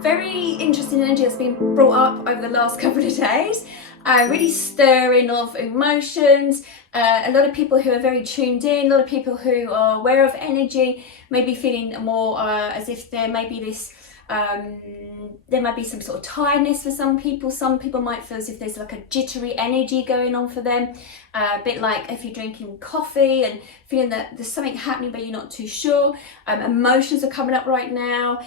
Very interesting energy that's been brought up over the last couple of days. Really stirring of emotions. A lot of people who are very tuned in, a lot of people who are aware of energy, maybe feeling more as if there may be this, there might be some sort of tiredness for some people. Some people might feel as if there's like a jittery energy going on for them. A bit like if you're drinking coffee and feeling that there's something happening but you're not too sure. Emotions are coming up right now.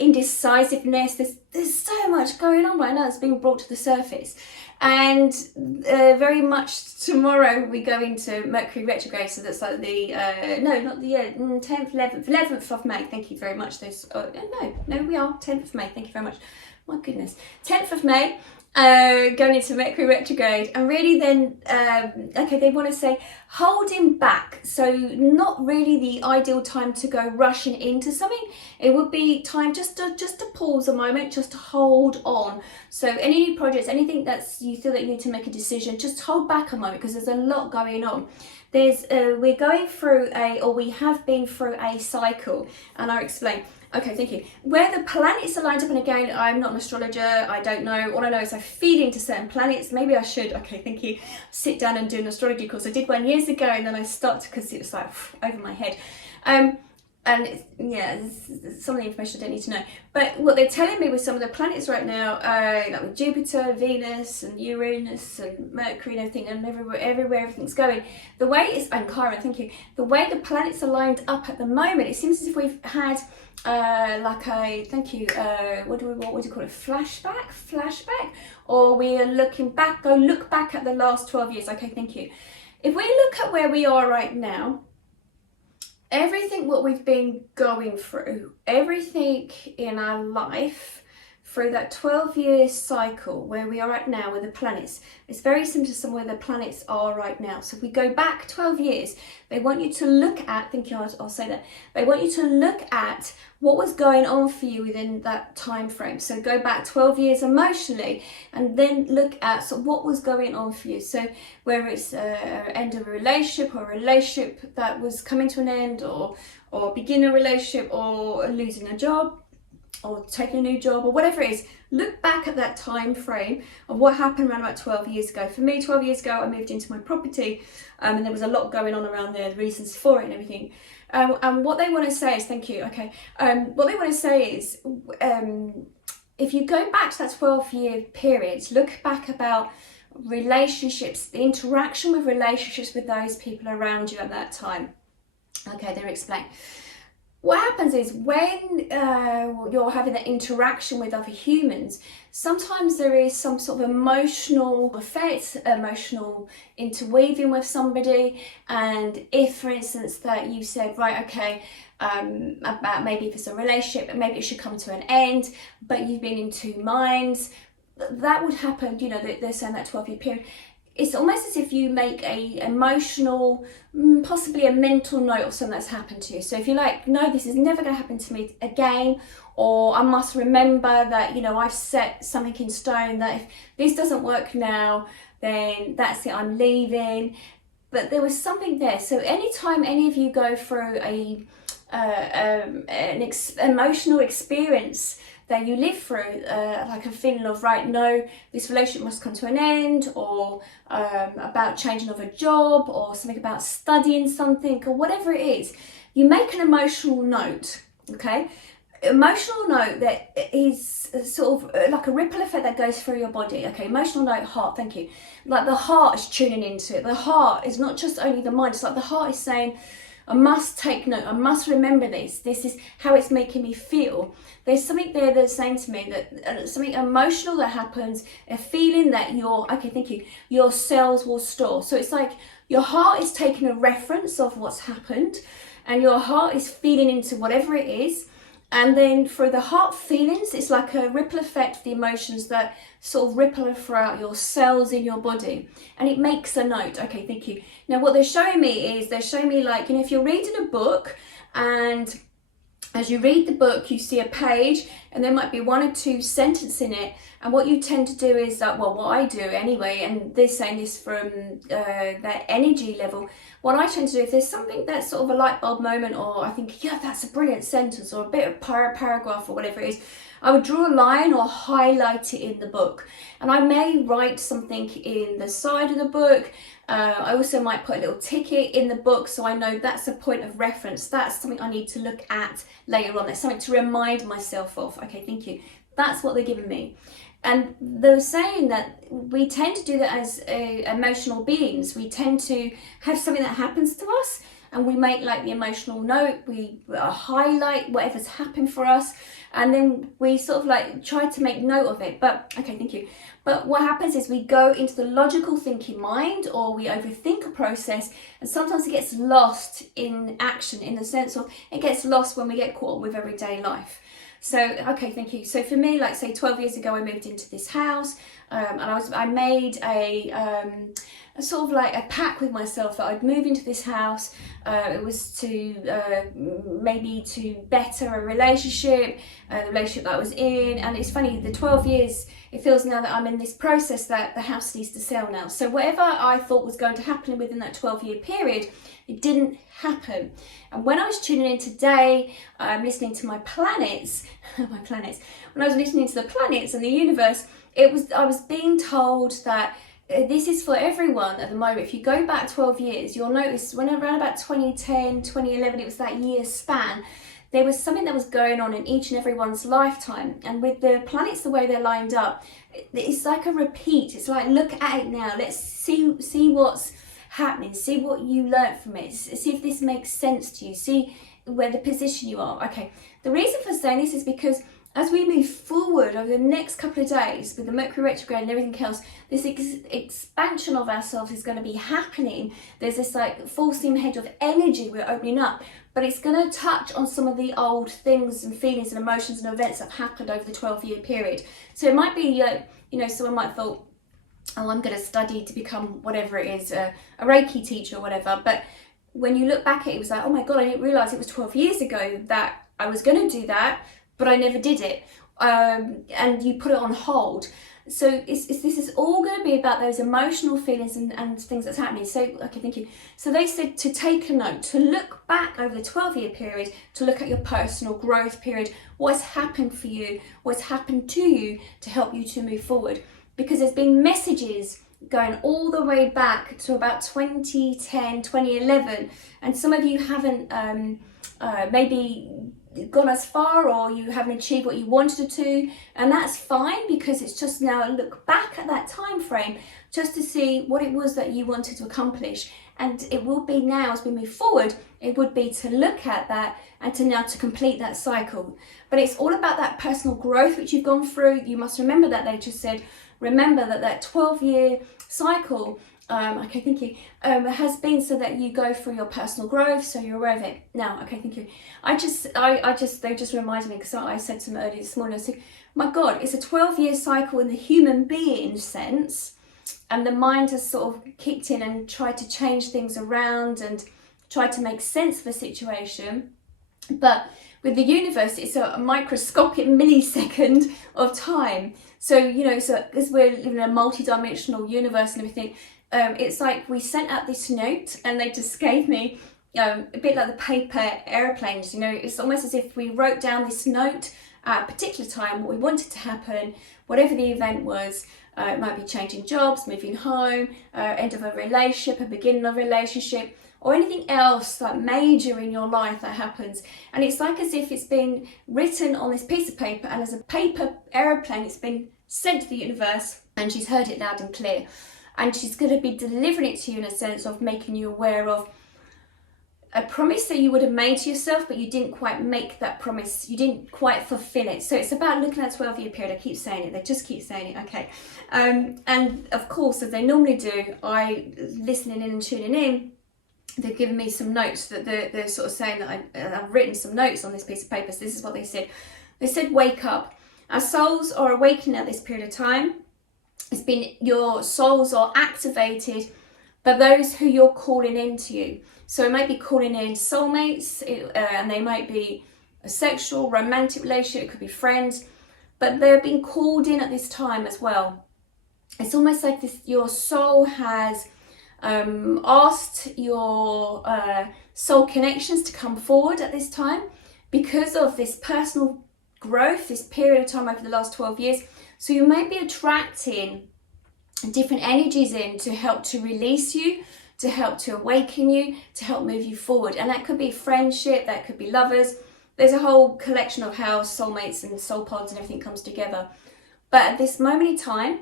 Indecisiveness. There's so much going on right now that's being brought to the surface. And very much tomorrow we go into Mercury retrograde, so that's like the no, not the 10th, 11th of May. Thank you very much. No, we are 10th of May. Thank you very much. My goodness, 10th of May. Going into Mercury retrograde, and really then okay, they want to say holding back, so not really the ideal time to go rushing into something. It would be time just to pause a moment, just to hold on. So any new projects, anything that's you feel that you need to make a decision, just hold back a moment, because there's a lot going on. There's we're going through we have been through a cycle, and I'll explain. Okay, thank you. Where the planets are lined up, and again, I'm not an astrologer, I don't know. All I know is I feed into certain planets. Maybe I should, okay, thank you, sit down and do an astrology course. I did one years ago, and then I stopped because it was like over my head. And some of the information I don't need to know. But what they're telling me with some of the planets right now, like with Jupiter, Venus, and Uranus, and Mercury, and everything, and everywhere everything's going. The way it's, and Chiron, thank you. The way the planets are lined up at the moment, it seems as if we've had like a, thank you, what do you call it? Flashback, or we are looking back. Look back at the last 12 years. Okay, thank you. If we look at where we are right now, everything what we've been going through, everything in our life through that 12-year cycle where we are at now with the planets, it's very similar to somewhere the planets are right now. So if we go back 12 years, they want you to look at, thank you, I'll say that, they want you to look at what was going on for you within that time frame. So go back 12 years emotionally, and then look at what was going on for you. So whether it's end of a relationship, or a relationship that was coming to an end, or begin a relationship, or losing a job, or taking a new job, or whatever it is, look back at that time frame of what happened around about 12 years ago. For me, 12 years ago, I moved into my property, and there was a lot going on around there, the reasons for it and everything. And what they want to say is, thank you, okay, what they want to say is, if you go back to that 12-year period, look back about relationships, the interaction with relationships with those people around you at that time. Okay, they're explaining. What happens is when you're having that interaction with other humans, sometimes there is some sort of emotional effect, emotional interweaving with somebody. And if, for instance, that you said, right, okay, about maybe if it's a relationship, maybe it should come to an end, but you've been in two minds, that would happen, you know, they're saying that 12-year period. It's almost as if you make a emotional, possibly a mental note of something that's happened to you. So if you're like, no, this is never going to happen to me again, or I must remember that, you know, I've set something in stone, that if this doesn't work now, then that's it, I'm leaving. But there was something there. So anytime any of you go through an emotional experience that you live through, like a feeling of, right, no, this relationship must come to an end, or about changing of a job, or something about studying something, or whatever it is, you make an emotional note, okay? Emotional note that is sort of like a ripple effect that goes through your body. Okay, emotional note, heart, thank you. Like the heart is tuning into it. The heart is not just only the mind, it's like the heart is saying, I must take note, I must remember this. This is how it's making me feel. There's something there that's saying to me that something emotional that happens, a feeling that your cells will store. So it's like your heart is taking a reference of what's happened, and your heart is feeling into whatever it is. And then through the heart feelings, it's like a ripple effect of the emotions that sort of ripple throughout your cells in your body. And it makes a note. Okay, thank you. Now what they're showing me is, like, you know, if you're reading a book, and as you read the book, you see a page, and there might be one or two sentences in it, and what you tend to do is that, well, what I do anyway, and this saying this from that energy level, what I tend to do, if there's something that's sort of a light bulb moment, or I think, yeah, that's a brilliant sentence, or a bit of paragraph or whatever it is, I would draw a line or highlight it in the book. And I may write something in the side of the book. I also might put a little ticket in the book so I know that's a point of reference. That's something I need to look at later on. That's something to remind myself of. Okay, thank you. That's what they're giving me. And they're saying that we tend to do that as emotional beings. We tend to have something that happens to us, and we make like the emotional note, we highlight whatever's happened for us, and then we sort of like try to make note of it. But okay, thank you. But what happens is we go into the logical thinking mind, or we overthink a process, and sometimes it gets lost in action, in the sense of it gets lost when we get caught up with everyday life. So, okay, thank you. So for me, like say 12 years ago, I moved into this house, and I made a sort of like a pact with myself that I'd move into this house. It was to maybe to better a relationship, the relationship that I was in. And it's funny, the 12 years, it feels now that I'm in this process that the house needs to sell now. So whatever I thought was going to happen within that 12-year period, it didn't happen. And when I was tuning in today, I'm listening to my planets, when I was listening to the planets and the universe, I was being told that this is for everyone at the moment. If you go back 12 years, you'll notice when around about 2010, 2011, it was that year span, there was something that was going on in each and everyone's lifetime. And with the planets, the way they're lined up, it's like a repeat. It's like, look at it now. Let's see what's happening. See what you learnt from it. See if this makes sense to you. See where the position you are. Okay. The reason for saying this is because as we move forward over the next couple of days with the Mercury retrograde and everything else, this expansion of ourselves is going to be happening. There's this like full steam ahead of energy we're opening up, but it's going to touch on some of the old things and feelings and emotions and events that have happened over the 12-year period. So it might be, someone might have thought, oh, I'm going to study to become whatever it is, a Reiki teacher or whatever. But when you look back at it, it was like, oh my God, I didn't realise it was 12 years ago that I was going to do that, but I never did it. And you put it on hold. So this is all going to be about those emotional feelings and things that's happening. So, okay, thank you. So they said to take a note, to look back over the 12-year period, to look at your personal growth period, what's happened for you, what's happened to you to help you to move forward. Because there's been messages going all the way back to about 2010, 2011. And some of you haven't maybe gone as far, or you haven't achieved what you wanted to, and that's fine, because it's just now a look back at that time frame just to see what it was that you wanted to accomplish. And it will be now, as we move forward, it would be to look at that and to complete that cycle. But it's all about that personal growth which you've gone through. You must remember that they just said, remember that 12-year cycle, okay, thank you, has been so that you go through your personal growth, so you're aware of it. Now, okay, thank you. They just reminded me, because I said to them earlier this morning, I said, my God, it's a 12-year cycle in the human being sense, and the mind has sort of kicked in and tried to change things around and tried to make sense of the situation. But with the universe, it's a microscopic millisecond of time. So, so as we're living in a multi-dimensional universe and everything, it's like we sent out this note and they just gave me a bit like the paper airplanes, it's almost as if we wrote down this note at a particular time, what we wanted to happen, whatever the event was. It might be changing jobs, moving home, end of a relationship, a beginning of a relationship, or anything else like major in your life that happens. And it's like as if it's been written on this piece of paper, and as a paper aeroplane, it's been sent to the universe, and she's heard it loud and clear. And she's going to be delivering it to you in a sense of making you aware of a promise that you would have made to yourself, but you didn't quite make that promise. You didn't quite fulfill it. So it's about looking at a 12-year period. I keep saying it. They just keep saying it. Okay. And of course, as they normally do, listening in and tuning in, they've given me some notes that they're sort of saying that I've written some notes on this piece of paper. So this is what they said. They said, wake up. Our souls are awakening at this period of time. Your souls are activated by those who you're calling into you. So it might be calling in soulmates, and they might be a sexual, romantic relationship, it could be friends, but they're being called in at this time as well. It's almost like this, your soul has asked your soul connections to come forward at this time because of this personal growth, this period of time over the last 12 years. So you may be attracting different energies in to help to release you, to help to awaken you, to help move you forward. And that could be friendship, that could be lovers. There's a whole collection of how soulmates and soul pods and everything comes together. But at this moment in time,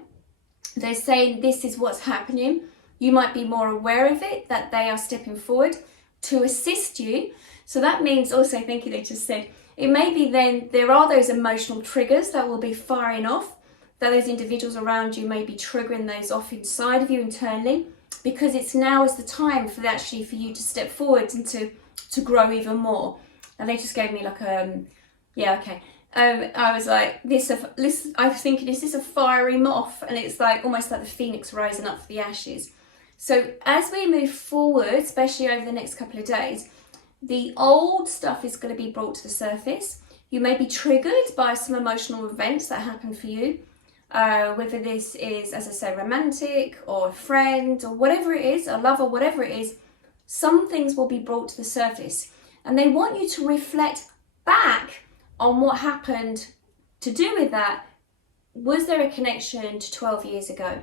they're saying this is what's happening. You might be more aware of it, that they are stepping forward to assist you. So that means also, thank you, they just said, it may be then there are those emotional triggers that will be firing off, that those individuals around you may be triggering those off inside of you internally, because it's now is the time for actually for you to step forward and to grow even more. And they just gave me like yeah, okay. I was like, I was thinking, is this a fiery moth? And it's like almost like the phoenix rising up from the ashes. So as we move forward, especially over the next couple of days, the old stuff is going to be brought to the surface. You may be triggered by some emotional events that happen for you, whether this is, as I say, romantic or a friend or whatever it is, a lover, whatever it is, some things will be brought to the surface. And they want you to reflect back on what happened to do with that. Was there a connection to 12 years ago?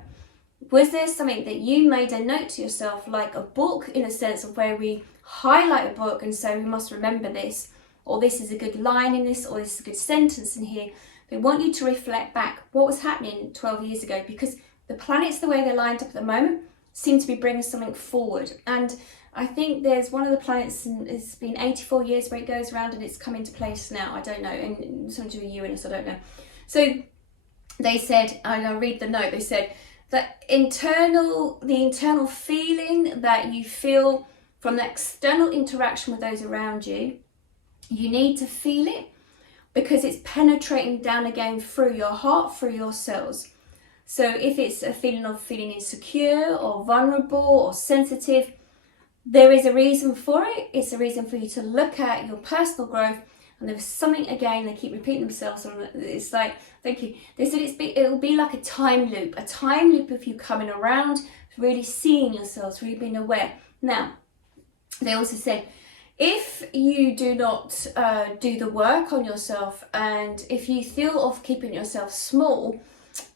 Was there something that you made a note to yourself, like a book in a sense of where we highlight a book and say we must remember this, or this is a good line in this, or this is a good sentence in here. They want you to reflect back what was happening 12 years ago, because the planets, the way they're lined up at the moment, seem to be bringing something forward. And I think there's one of the planets, and it's been 84 years where it goes around and it's come into place now. I don't know, and something to do with Uranus, I don't know. So they said, and I'll read the note, they said that the internal feeling that you feel from the external interaction with those around you, you need to feel it because it's penetrating down again through your heart, through your cells. So if it's a feeling of feeling insecure or vulnerable or sensitive, there is a reason for it. It's a reason for you to look at your personal growth. And there's something, again, they keep repeating themselves on it. It's like, thank you. They said it will be like a time loop of you coming around, really seeing yourselves, really being aware. Now, they also said, if you do not do the work on yourself, and if you feel of keeping yourself small,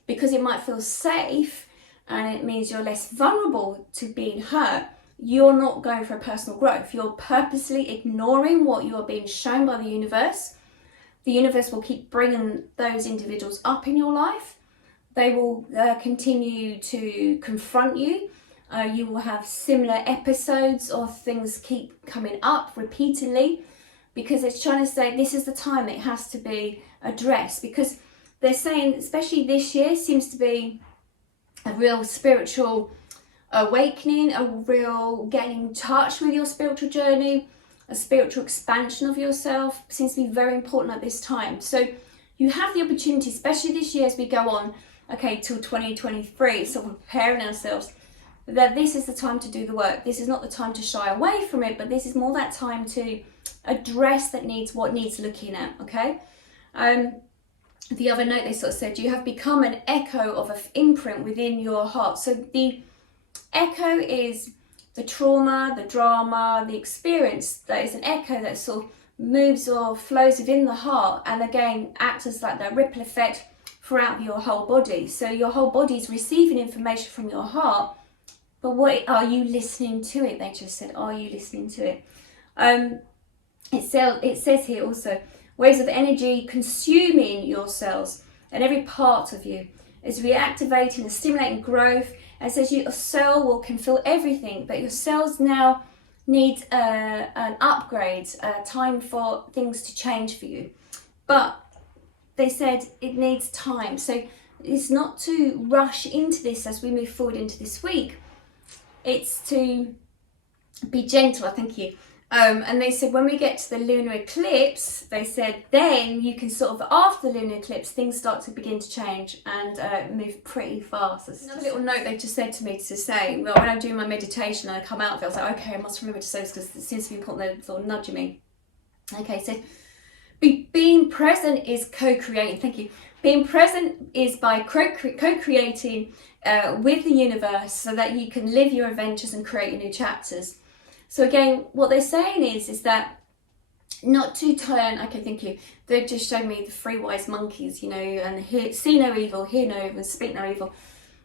because it might feel safe, and it means you're less vulnerable to being hurt, you're not going for a personal growth. You're purposely ignoring what you are being shown by the universe. The universe will keep bringing those individuals up in your life. They will continue to confront you. You will have similar episodes of things keep coming up repeatedly, because it's trying to say this is the time it has to be addressed, because they're saying, especially this year, seems to be a real spiritual awakening, a real getting in touch with your spiritual journey, a spiritual expansion of yourself seems to be very important at this time. So you have the opportunity, especially this year as we go on, okay, till 2023, sort of preparing ourselves, that this is the time to do the work. This is not the time to shy away from it, but this is more that time to address what needs looking at, okay? The other note they sort of said, you have become an echo of an imprint within your heart. So the echo is the trauma, the drama, the experience. That is an echo that sort of moves or flows within the heart, and again acts as like that ripple effect throughout your whole body. So your whole body is receiving information from your heart, but what are you listening to it? They just said, are you listening to it? It says here also, waves of energy consuming your cells, and every part of you is reactivating and stimulating growth. And it says your cell can feel everything, but your cells now need an upgrade, time for things to change for you. But they said it needs time. So it's not to rush into this as we move forward into this week. It's to be gentle, thank you. And they said when we get to the lunar eclipse, they said then you can sort of, after the lunar eclipse, things start to begin to change and move pretty fast. Another little note they just said to me to say, well, when I'm doing my meditation and I come out of it, I was like, okay, I must remember to say this because it seems to be important. They're sort of nudging me. Okay, so Being present is co-creating. Thank you. Being present is by co-creating with the universe so that you can live your adventures and create your new chapters. So again, what they're saying is that not to turn, okay, thank you. They just showed me the three wise monkeys, you know, and see no evil, hear no evil, speak no evil.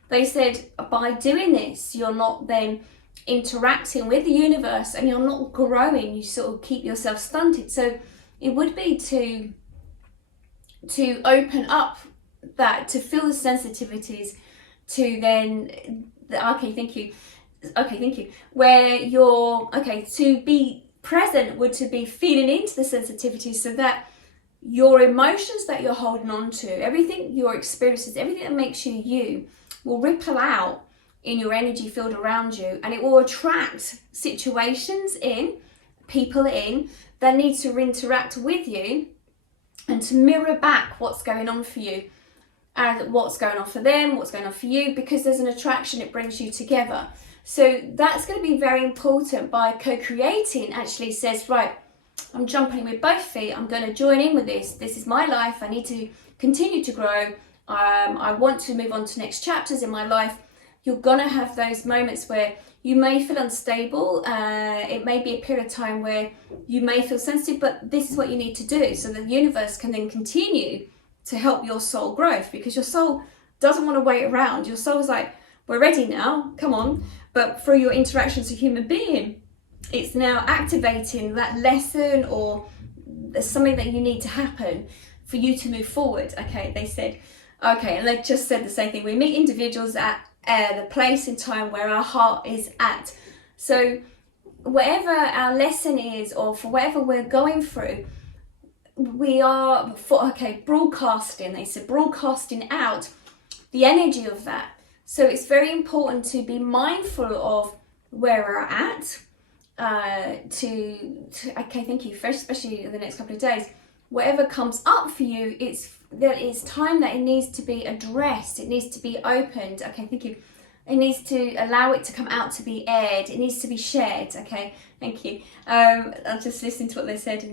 They said by doing this, you're not then interacting with the universe and you're not growing, you sort of keep yourself stunted. So it would be to open up that, to feel the sensitivities, to then, okay, thank you, where you're, okay, to be present would to be feeling into the sensitivity so that your emotions that you're holding on to, everything, your experiences, everything that makes you you, will ripple out in your energy field around you, and it will attract situations in, people in, that need to interact with you and to mirror back what's going on for you and what's going on for them, what's going on for you, because there's an attraction, it brings you together. So that's going to be very important. By co-creating actually says, right, I'm jumping in with both feet, I'm going to join in with this is my life, I need to continue to grow, I want to move on to next chapters in my life. You're going to have those moments where you may feel unstable, it may be a period of time where you may feel sensitive, but this is what you need to do so the universe can then continue to help your soul growth, because your soul doesn't want to wait around. Your soul's like, we're ready now, come on. But through your interactions with a human being, it's now activating that lesson or something that you need to happen for you to move forward. Okay, they said, okay, and they just said the same thing. We meet individuals at the place and time where our heart is at. So whatever our lesson is, or for whatever we're going through, we are broadcasting. They said broadcasting out the energy of that. So it's very important to be mindful of where we're at. Okay, thank you. Especially in the next couple of days, whatever comes up for you, it's time that it needs to be addressed. It needs to be opened. Okay, thank you. It needs to allow it to come out, to be aired. It needs to be shared. Okay, thank you. I'll just listen to what they said.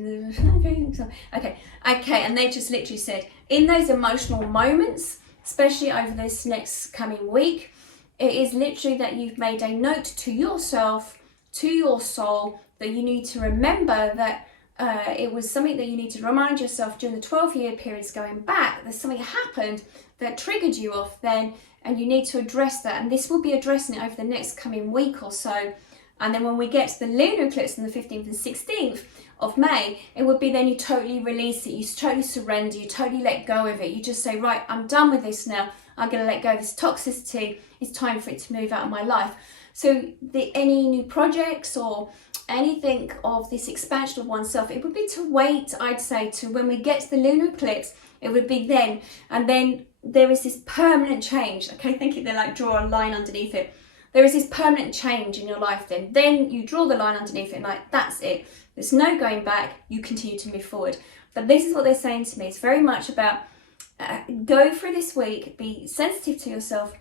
Okay, and they just literally said, in those emotional moments, especially over this next coming week, it is literally that you've made a note to yourself, to your soul, that you need to remember that it was something that you need to remind yourself during the 12-year periods going back. There's something happened that triggered you off then, and you need to address that. And this will be addressing it over the next coming week or so. And then when we get to the lunar eclipse on the 15th and 16th of May, it would be then you totally release it, you totally surrender, you totally let go of it. You just say, right, I'm done with this now. I'm going to let go of this toxicity. It's time for it to move out of my life. So any new projects or anything of this expansion of oneself, it would be to wait, I'd say, to when we get to the lunar eclipse. It would be then. And then there is this permanent change. Okay, thank you. They like draw a line underneath it. There is this permanent change in your life then. Then you draw the line underneath it and like, that's it. There's no going back. You continue to move forward. But this is what they're saying to me. It's very much about go through this week, be sensitive to yourself,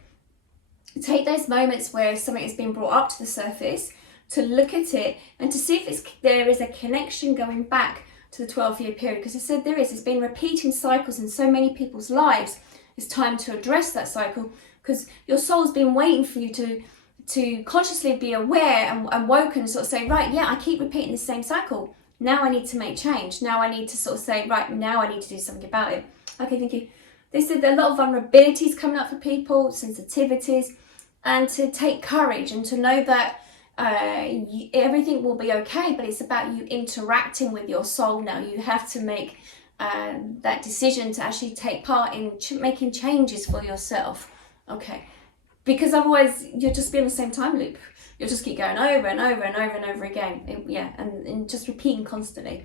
take those moments where something has been brought up to the surface, to look at it and to see if there is a connection going back to the 12-year period. Because I said there is. It's been repeating cycles in so many people's lives. It's time to address that cycle, because your soul's been waiting for you to consciously be aware and woken and sort of say, right, yeah, I keep repeating the same cycle. Now I need to make change. Now I need to sort of say, right, now I need to do something about it. Okay, thank you. They said there are a lot of vulnerabilities coming up for people, sensitivities, and to take courage and to know that everything will be okay, but it's about you interacting with your soul now. You have to make that decision to actually take part in making changes for yourself. Okay, because otherwise you'll just be in the same time loop. You'll just keep going over and over and over and over again. And just repeating constantly.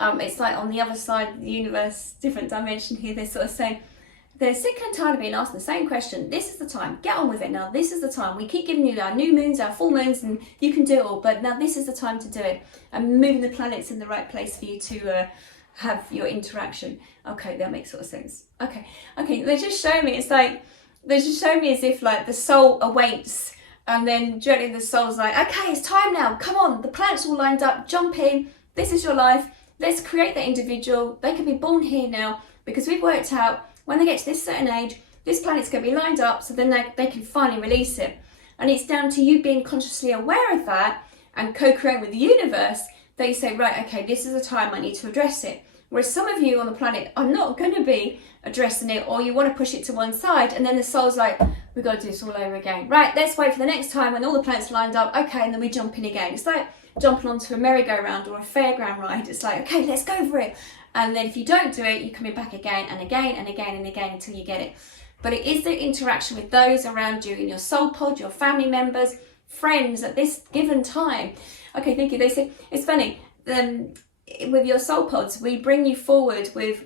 It's like on the other side of the universe, different dimension here, they're sort of saying, they're sick and tired of being asked the same question. This is the time. Get on with it now. This is the time. We keep giving you our new moons, our full moons, and you can do it all. But now this is the time to do it. And moving the planets in the right place for you to have your interaction. Okay, that makes sort of sense. Okay. They're just showing me. It's like they're just showing me as if like the soul awaits, and then gently the soul's like, okay, it's time now. Come on. The planets all lined up. Jump in. This is your life. let's create that individual. They can be born here now, because we've worked out when they get to this certain age, this planet's going to be lined up, so then they can finally release it. And it's down to you being consciously aware of that and co-create with the universe that you say, right, okay, this is the time I need to address it. Whereas some of you on the planet are not going to be addressing it, or you want to push it to one side, and then the soul's like, we've got to do this all over again. Right, let's wait for the next time when all the planets are lined up, okay, and then we jump in again. It's like jumping onto a merry-go-round or a fairground ride. It's like, okay, let's go for it. And then if you don't do it, you're coming back again and again and again and again until you get it. But it is the interaction with those around you in your soul pod, your family members, friends at this given time. Okay, thank you. They say, it's funny, with your soul pods, we bring you forward with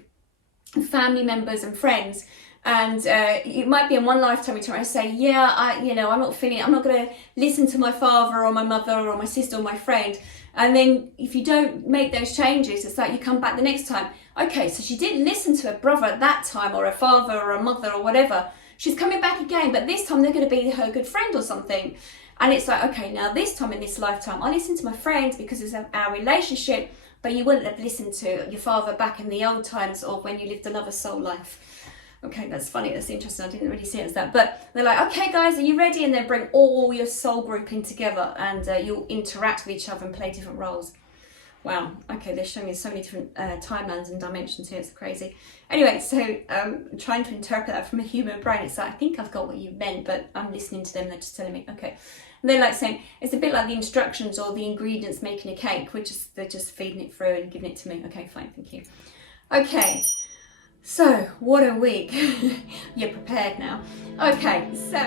family members and friends. And it might be in one lifetime you say, yeah, I'm not feeling it. I'm not going to listen to my father or my mother or my sister or my friend. And then if you don't make those changes, it's like you come back the next time. Okay, so she didn't listen to her brother at that time, or her father or her mother or whatever. She's coming back again, but this time they're going to be her good friend or something. And it's like, okay, now this time in this lifetime, I listen to my friends because it's our relationship, but you wouldn't have listened to your father back in the old times or when you lived another soul life. Okay, that's funny, that's interesting, I didn't really see it as that. But they're like, okay guys, are you ready? And then bring all your soul group in together, and you'll interact with each other and play different roles. Wow, okay, they're showing me so many different timelines and dimensions here, it's crazy. Anyway, so trying to interpret that from a human brain, it's like, I think I've got what you meant, but I'm listening to them, they're just telling me, okay. And they're like saying, it's a bit like the instructions or the ingredients making a cake, they're just feeding it through and giving it to me. Okay, fine, thank you. Okay. So, what a week. You're prepared now. Okay, so